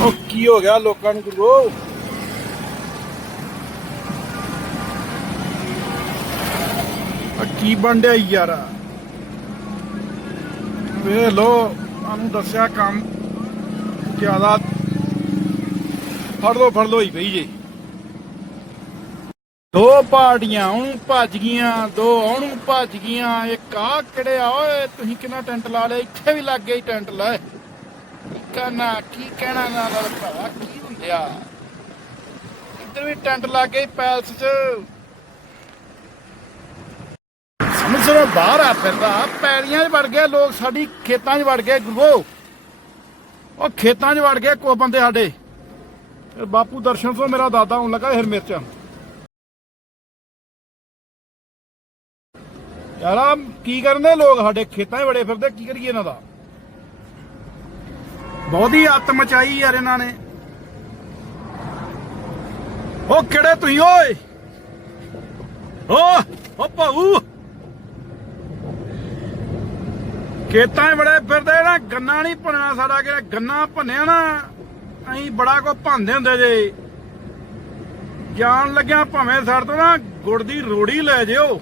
ਉਹ ਕੀ ਹੋ ਗਿਆ ਲੋਕਾਂ ਨੂੰ ਗੁਰੂ? ਕੀ ਬੰਡਿਆ ਯਾਰ? ਵੇ ਲੋ, ਸਾਨੂੰ ਦੱਸਿਆ ਕੰਮ ਜ਼ਿਆਦਾ ਫੜ ਲੋ ਫੜ ਲੋ ਹੀ ਪਈ ਜੇ। ਦੋ ਪਾਰਟੀਆਂ ਉਹਨੂੰ ਭੱਜ ਗਈਆਂ, ਦੋ ਉਹਨੂੰ ਭੱਜ ਗਈਆਂ, ਇੱਕ ਆ ਕਿਹੜੇ ਓਏ, ਤੁਸੀਂ ਕਿੰਨਾ ਟੈਂਟ ਲਾ ਲਿਆ, ਇੱਥੇ ਵੀ ਲੱਗ ਗਿਆ ਟੈਂਟ ਲਾਏ ਕਹਿਣਾ ਕੀ ਕਹਿਣਾ ਨਾ ਨਾਲ ਭਰਾ, ਕੀ ਹੁੰਦਿਆ? ਇੱਧਰ ਵੀ ਟੈਂਟ ਲੱਗ ਗਈ ਪੈਲਸ 'ਚ। ਸਮਝ ਸਰੋਂ ਬਾਹਰ ਆ ਫਿਰਦਾ ਪੈਲੀਆਂ 'ਚ ਵੜ ਗਿਆ, ਲੋਕ ਸਾਡੀ ਖੇਤਾਂ 'ਚ ਵੜ ਗਏ, ਗੁਰੂਓ। ਉਹ ਖੇਤਾਂ 'ਚ ਵੜ ਗਏ ਕੋ ਬੰਦੇ ਸਾਡੇ। ਬਾਪੂ ਦਰਸ਼ਨ ਤੋਂ ਮੇਰਾ ਦਾਦਾ ਆਉਣ ਲੱਗਾ ਹਿਰ ਮਿਰਚਾਂ ਯਾਰ ਆਹ ਕੀ ਕਰਨਦੇ ਲੋਕ ਸਾਡੇ? ਖੇਤਾਂ 'ਚ ਵੜੇ ਫਿਰਦੇ, ਕੀ ਕਰੀਏ ਇਹਨਾਂ ਦਾ? ਬਹੁਤੀ ਅੱਤ ਮਚਾਈ ਯਾਰ ਇਹਨਾਂ ਨੇ। ਉਹ ਕਿਹੜੇ ਤੁਸੀਂ ਓਏ? ਓ ਓ ਭਾਊ। ਖੇਤਾਂ ਬੜੇ ਫਿਰਦੇ ਨਾ, ਗੰਨਾ ਨਹੀਂ ਭੰਨਣਾ ਸਾਡਾ ਕਿ ਗੰਨਾ ਭੰਨਿਆ ਨਾ, ਅਸੀਂ ਬੜਾ ਕੋ ਭੰਨਦੇ ਹੁੰਦੇ ਜੇ। ਜਾਣ ਲੱਗਿਆ ਭਾਵੇਂ ਸਾਡੇ ਤੋਂ ਨਾ ਗੁੜ ਦੀ ਰੋੜੀ ਲੈ ਜਿਓ।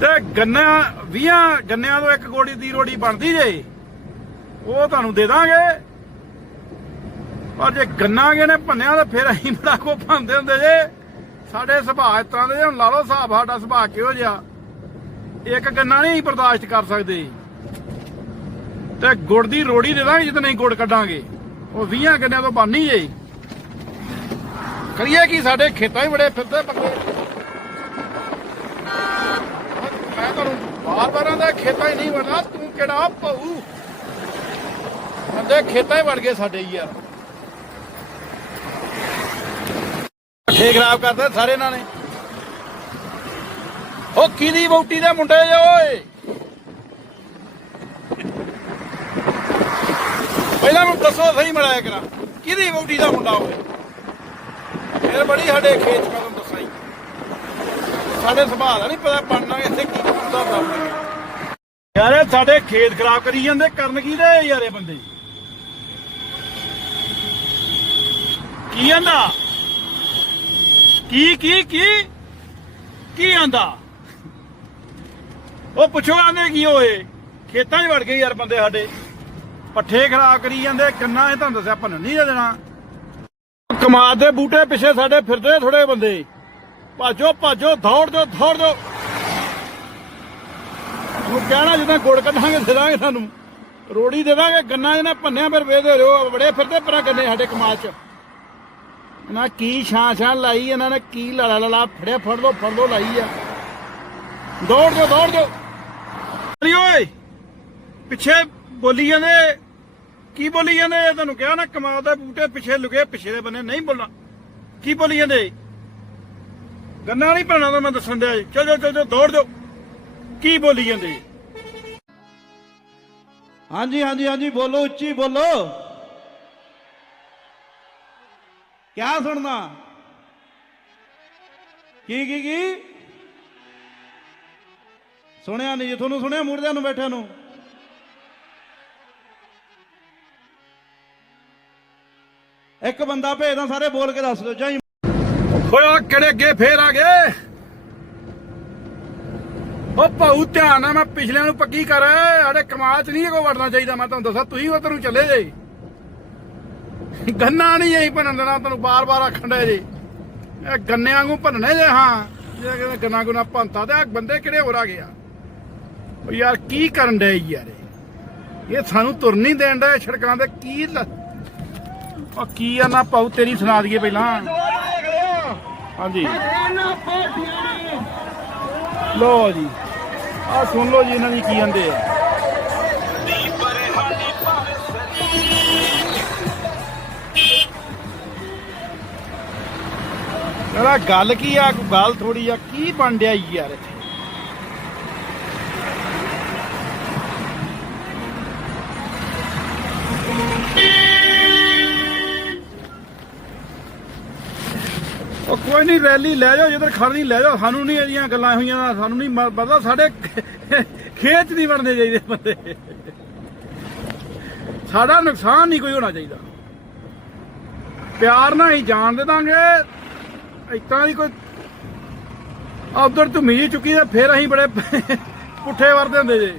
ਤੇ ਗੰਨਾ 20 ਗੰਨਿਆਂ ਤੋਂ ਇੱਕ ਗੋੜੀ ਦੀ ਰੋੜੀ ਬਣਦੀ ਜੇ। ਉਹ ਤੁਹਾਨੂੰ ਦੇ ਦਾਂਗੇ। ਪਰ ਜੇ ਗੰਨਾ ਨੇ ਭੰਨਿਆ ਤਾਂ ਫਿਰ ਅਸੀਂ ਬੜਾ ਕੋ ਭੰਨਦੇ ਹੁੰਦੇ ਜੇ। ਸਾਡੇ ਸੁਭਾਅ ਇਸ ਤਰ੍ਹਾਂ ਦੇ ਹੁਣ ਲਾ ਲਓ ਹਿਸਾਬ, ਸਾਡਾ ਸੁਭਾਅ ਕਿਹੋ ਜਿਹਾ। ਇੱਕ ਗੰਨਾ ਨਹੀਂ ਬਰਦਾਸ਼ਤ ਕਰ ਸਕਦੇ। ਤੇ ਗੁੜ ਦੀ ਰੋੜੀ ਦੇ ਦਾਂਗੇ ਜਿੱਦ ਨਹੀਂ ਗੁੜ ਕੱਢਾਂਗੇ। ਉਹ 20 ਗੰਨਿਆਂ ਤੋਂ ਬਣਨੀ ਜੇ ਕਰੀਏ ਕੀ ਸਾਡੇ ਖੇਤਾਂ 'ਚ ਬੜੇ ਫਿਰਦੇ ਪੱਕੇ। ਮੈਂ ਤੁਹਾਨੂੰ ਬਾਰ-ਬਾਰਾਂ ਦਾ ਖੇਤਾਂ ਹੀ ਨਹੀਂ ਵੜਨਾ, ਤੂੰ ਕਿਹੜਾ ਭਾਊ? ਬੰਦੇ ਖੇਤਾਂ ਹੀ ਵੜ ਗਏ ਸਾਡੇ ਯਾਰ। ਠੇ ਖਰਾਬ ਕਰਦੇ ਸਾਰੇ ਇਹਨਾਂ ਨੇ। ਉਹ ਕਿਹਦੀ ਵੋਟੀ ਦੇ ਮੁੰਡੇ ਜੇ ਓਏ। ਪਹਿਲਾਂ ਮੈਨੂੰ ਦੱਸੋ, ਸਹੀ ਮੜਾਇਆ ਕਰਾਂ। ਕਿਹਦੀ ਵੋਟੀ ਦਾ ਮੁੰਡਾ ਹੋਵੇ ਫਿਰ ਬੜੀ ਸਾਡੇ ਖੇਤ ਚ ਮੈਂ ਤੁਹਾਨੂੰ ਦੱਸਾਂ ਹੀ ਸਾਡੇ ਸੁਭਾਅ ਦਾ ਨਹੀਂ ਪਤਾ ਬਣਨਾ ਇੱਥੇ ਕੀ ਹੁੰਦਾ ਹੁੰਦਾ। ਯਾਰ, ਸਾਡੇ ਖੇਤ ਖਰਾਬ ਕਰੀ ਜਾਂਦੇ, ਕਰਨ ਕੀ ਦੇ ਯਾਰ ਇਹ ਬੰਦੇ? ਕੀ ਆਂਦਾ? ਕੀ ਕੀ ਕੀ? ਕੀ ਆਂਦਾ? ਉਹ ਪੁੱਛੋ ਆਂਦੇ ਕੀ ਹੋਏ? ਖੇਤਾਂ 'ਚ ਵੜ ਗਏ ਯਾਰ ਬੰਦੇ ਸਾਡੇ। ਪੱਠੇ ਖਰਾਬ ਕਰੀ ਜਾਂਦੇ, ਕੰਨਾ ਇਹ ਤੁਹਾਨੂੰ ਦੱਸਿਆ ਭੰਨ ਨਹੀਂ ਦੇਣਾ। ਕਮਾਦ ਦੇ ਬੂਟੇ ਪਿੱਛੇ ਸਾਡੇ ਫਿਰਦੇ ਥੋੜੇ ਬੰਦੇ। ਭਾਜੋ ਭਾਜੋ, ਦੌੜ ਜੋ ਦੌੜ ਜੋ ਉਹ ਕਹਿਣਾ ਜਦੋਂ ਗੁੜ ਕੱਢਾਂਗੇ ਦੇ ਦਾਂਗੇ ਤੁਹਾਨੂੰ। ਰੋੜੀ ਦੇ ਦਾਂਗੇ ਗੰਨਾ ਇਹਨੇ ਭੰਨਿਆ, ਫਿਰ ਵੇਦੇ ਰਿਓ ਬੜੇ ਫਿਰਦੇ ਪਰਾਂ ਗੰਨੇ ਸਾਡੇ ਕਮਾਦ 'ਚ। ਨਾ ਕੀ ਛਾਂ ਛਾਂ ਲਾਈ ਇਹਨਾਂ ਨੇ ਕੀ ਲੜਾ ਲੜਾ ਫੜਿਆ ਫੜ ਲੋ ਫੜ ਲੋ ਲਾਈ ਆ। ਦੌੜ ਜੋ ਦੌੜ ਜੋ ਅਰੇ ਓਏ ਪਿੱਛੇ ਬੋਲੀ ਜਾਂਦੇ ਕੀ ਬੋਲੀ ਜਾਂਦੇ? ਤੁਹਾਨੂੰ ਕਿਹਾ ਨਾ ਕਮਾਲ ਦੇ ਬੂਟੇ ਪਿੱਛੇ ਲੁਕੇ ਪਿੱਛੇ ਦੇ ਬੰਨੇ ਨਹੀਂ ਬੋਲਣਾ। ਕੀ ਬੋਲੀ ਜਾਂਦੇ? ਗੰਨਾ ਨਹੀਂ ਭਰਨਾ ਤਾਂ ਮੈਂ ਦੱਸਣ ਦਿਆ ਜੀ। ਚਲ ਚਲ ਚਲ ਦੌੜ ਜੋ ਕੀ ਬੋਲੀ ਜਾਂਦੇ? ਹਾਂਜੀ ਹਾਂਜੀ ਹਾਂਜੀ ਬੋਲੋ ਉੱਚੀ ਬੋਲੋ। ਕਿਆ ਸੁਣਨਾ ਕੀ ਕੀ ਕੀ? ਸੁਣਿਆ ਨਹੀਂ ਜੀ, ਤੁਹਾਨੂੰ ਸੁਣਿਆ ਮੁਰਦਿਆਂ ਨੂੰ ਬੈਠਿਆਂ ਨੂੰ? ਇੱਕ ਬੰਦਾ ਭੇਜਦਾ ਸਾਰੇ ਬੋਲ ਕੇ ਦੱਸ ਦਿਓ, ਜਾਈ। ਓਏ, ਆ ਕਿਹੜੇ ਅੱਗੇ ਫੇਰ ਆ ਗਏ? ਓ ਭਾਊ, ਧਿਆਨ ਆ ਮੈਂ ਪਿਛਲਿਆਂ ਨੂੰ ਪੱਕੀ ਕਰ। ਸਾਡੇ ਕਮਾਲ ਚ ਨਹੀਂ ਕੋ ਵੜਨਾ ਚਾਹੀਦਾ, ਮੈਂ ਤੁਹਾਨੂੰ ਦੱਸਾਂ, ਤੁਸੀਂ ਉਧਰ ਨੂੰ ਚੱਲੇ ਜੇ। ਗੰਨਾ ਨਹੀਂ ਐਂ ਭੰਨਣ ਦੇਣਾ ਤੁਹਾਨੂੰ ਬਾਰ-ਬਾਰ ਆਖਣ ਦੇ ਜੀ। ਇਹ ਗੰਨੇ ਵਾਂਗੂ ਭੰਨਣੇ ਜੇ, ਹਾਂ। ਜੇ ਕਿਤੇ ਗੰਨਾ ਗੁਨਾ ਭੰਨਤਾ ਤੇ ਆ ਬੰਦੇ ਕਿਹੜੇ ਹੋਰ ਆ ਗਿਆ ਆ? ਯਾਰ ਕੀ ਕਰਨ ਦੇ ਯਾਰ ਇਹ? ਸਾਨੂੰ ਤੁਰ ਨਹੀਂ ਦੇਣ ਦੇ ਸੜਕਾਂ ਦੇ। ਕੀ ਲ- ਓ ਕੀ ਆ ਨਾ ਭਾਊ ਤੇਰੀ ਸੁਣਾ ਦਈਏ ਪਹਿਲਾਂ। ਹਾਂਜੀ। ਲੋ ਜੀ। ਆ ਸੁਣ ਲੋ ਜੀ ਇਹਨਾਂ ਦੀ ਕੀ ਕਹਿੰਦੇ ਆ। ਯਾਰ ਗੱਲ ਕੀ ਆ? ਕੋਈ ਗੱਲ ਥੋੜੀ ਆ? ਕੀ ਬਣ ਡਿਆ ਯਾਰ ਇੱਥੇ? ਉਹ ਕੋਈ ਨਹੀਂ ਰੈਲੀ ਲੈ ਜਾਓ, ਜਿੱਧਰ ਖੜਨੀ ਲੈ ਜਾਓ। ਸਾਨੂੰ ਨਹੀਂ ਇਹਦੀਆਂ ਗੱਲਾਂ ਹੋਈਆਂ, ਸਾਨੂੰ ਨਹੀਂ ਮ- ਪਤਾ ਸਾਡੇ ਖੇਤ 'ਚ ਨਹੀਂ ਬਣਨੇ ਚਾਹੀਦੇ ਬੰਦੇ। ਸਾਡਾ ਨੁਕਸਾਨ ਨਹੀਂ ਕੋਈ ਹੋਣਾ ਚਾਹੀਦਾ। ਪਿਆਰ ਨਾਲ ਹੀ ਜਾਣ ਦੇ ਦਾਂਗੇ। ਇਤਾਂ ਦੀ ਕੋਈ ਉਧਰ ਧੁਮੀ ਜਿਹੀ ਚੁੱਕੀ ਤੇ ਫਿਰ ਅਸੀਂ ਬੜੇ ਪੁੱਠੇ ਵਰਦੇ ਹੁੰਦੇ ਜੇ।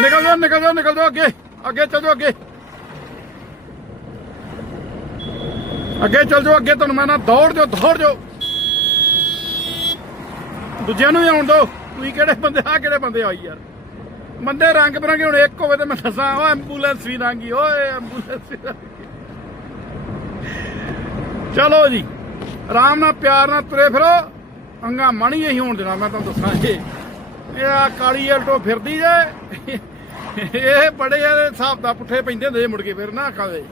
ਨਿਕਲ ਜਾਓ ਨਿਕਲ ਜਾਓ ਨਿਕਲ ਜਾਓ, ਅੱਗੇ ਅੱਗੇ ਚੱਲ ਜਾਓ, ਅੱਗੇ। ਅੱਗੇ ਚੱਲ ਜਾਓ, ਅੱਗੇ ਤੁਹਾਨੂੰ ਮੈਂ ਨਾ ਦੌੜ ਜਾਓ ਦੌੜ ਜਾਓ। ਦੂਜਿਆਂ ਨੂੰ ਵੀ ਆਉਣ ਦੋ ਤੁਸੀਂ ਕਿਹੜੇ ਬੰਦੇ ਆ ਕਿਹੜੇ ਬੰਦੇ ਆਈ ਯਾਰ? ਬੰਦੇ ਰੰਗ ਬਰੰਗੇ ਹੁਣ, ਇੱਕ ਹੋਵੇ ਤੇ ਮੈਂ ਦੱਸਾਂ ਓਏ ਐਂਬੂਲੈਂਸ ਵੀ ਰੰਗੀ ਓਏ ਐਂਬੂਲੈਂਸ ਵੀ ਰੰਗੀ ਚਲੋ ਜੀ। ਆਰਾਮ ਨਾਲ ਪਿਆਰ ਨਾਲ ਤੁਰੇ ਫਿਰੋ। ਅੰਗਾ ਮਣੀ ਇਹੀ ਹੋਣ ਦੇਣਾ, ਮੈਂ ਤੁਹਾਨੂੰ ਦੱਸਾਂ ਇਹ ਇਹ ਆ ਕਾਲੀ ਅਲਟੋ ਫਿਰਦੀ ਜੇ। ਇਹ ਬੜੇ ਇਹਦੇ ਹਿਸਾਬ ਦਾ ਪੁੱਠੇ ਪੈਂਦੇ ਹੁੰਦੇ ਮੁੜ ਕੇ ਫਿਰ, ਨਾ ਕਾਵੇ